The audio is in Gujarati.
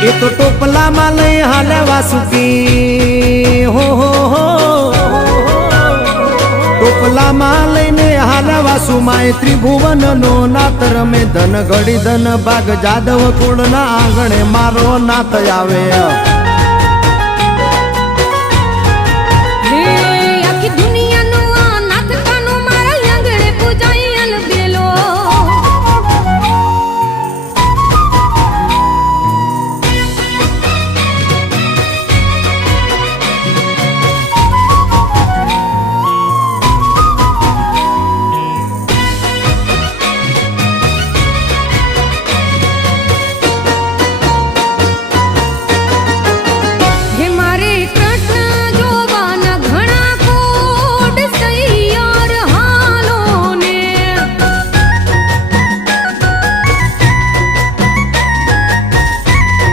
એ તો ટોપલામાં લઈ હાલે વાસુકી હો ટોપલામાં લઈને હાલે વાસુ માય ત્રિભુવન નો નાત રમે ધન ઘડી ધન ભાગ જાદવ કુળ ના આંગણે મારો નાત આવે